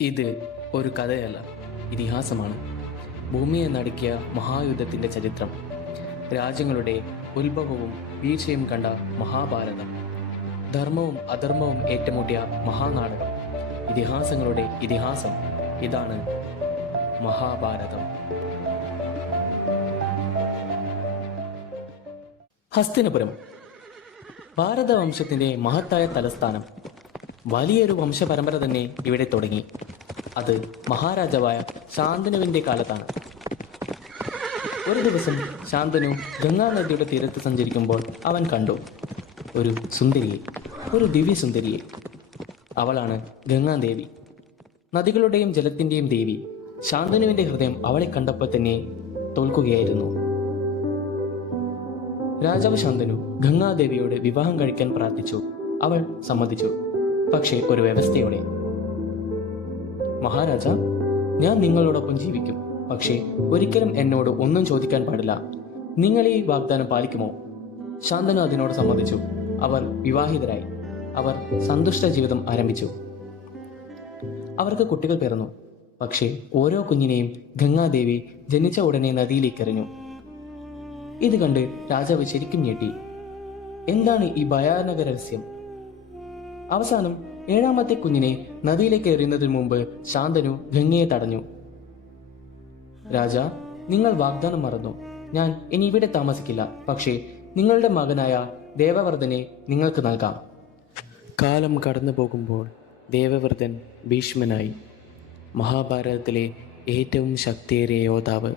ഇത് ഒരു കഥയല്ല, ഇതിഹാസമാണ്. ഭൂമിയെ നടുക്കിയ മഹായുദ്ധത്തിൻ്റെ ചരിത്രം, രാജ്യങ്ങളുടെ ഉത്ഭവവും വീഴ്ചയും കണ്ട മഹാഭാരതം, ധർമ്മവും അധർമ്മവും ഏറ്റുമുട്ടിയ മഹാനാടകം, ഇതിഹാസങ്ങളുടെ ഇതിഹാസം. ഇതാണ് മഹാഭാരതം. ഹസ്തിനപുരം ഭാരതവംശത്തിൻ്റെ മഹത്തായ തലസ്ഥാനം. വലിയൊരു വംശപരമ്പര തന്നെ ഇവിടെ തുടങ്ങി. അത് മഹാരാജാവായ ശാന്തനുവിൻ്റെ കാലത്താണ്. ഒരു ദിവസം ശാന്തനു ഗംഗാനദിയുടെ തീരത്ത് സഞ്ചരിക്കുമ്പോൾ അവൻ കണ്ടു ഒരു സുന്ദരിയെ, ഒരു ദിവ്യസുന്ദരിയെ. അവളാണ് ഗംഗാദേവി, നദികളുടെയും ജലത്തിൻ്റെയും ദേവി. ശാന്തനുവിൻ്റെ ഹൃദയം അവളെ കണ്ടപ്പോൾ തന്നെ തോൽക്കുകയായിരുന്നു. രാജാവ് ശാന്തനു ഗംഗാദേവിയോട് വിവാഹം കഴിക്കാൻ പ്രാർത്ഥിച്ചു. അവൾ സമ്മതിച്ചു, പക്ഷേ ഒരു വ്യവസ്ഥയോടെ. മഹാരാജ, ഞാൻ നിങ്ങളോടൊപ്പം ജീവിക്കും, പക്ഷേ ഒരിക്കലും എന്നോട് ഒന്നും ചോദിക്കാൻ പാടില്ല. നിങ്ങൾ ഈ വാഗ്ദാനം പാലിക്കുമോ? ശാന്തനു അതിനോട് സമ്മതിച്ചു. അവർ വിവാഹിതരായി. അവർ സന്തുഷ്ട ജീവിതം ആരംഭിച്ചു. അവർക്ക് കുട്ടികൾ പിറന്നു. പക്ഷേ ഓരോ കുഞ്ഞിനെയും ഗംഗാദേവി ജനിച്ച ഉടനെ നദിയിലേക്ക് എറിഞ്ഞു. ഇത് കണ്ട് രാജാവ് ശരിക്കും ഞെട്ടി. എന്താണ് ഈ ഭയാനക രഹസ്യം? അവസാനം 7ാമത്തെ കുഞ്ഞിനെ നദിയിലേക്ക് എറിയുന്നതിന് മുമ്പ് ശാന്തനു ഗംഗയെ തടഞ്ഞു. രാജ, നിങ്ങൾ വാഗ്ദാനം മറന്നു. ഞാൻ ഇനി ഇവിടെ താമസിക്കില്ല, പക്ഷേ നിങ്ങളുടെ മകനായ ദേവവ്രതനെ നിങ്ങൾക്ക് നൽകാം. കാലം കടന്നു പോകുമ്പോൾ ദേവവ്രതൻ ഭീഷ്മനായി. മഹാഭാരതത്തിലെ ഏറ്റവും ശക്തിയേറിയ യോദ്ധാവ്.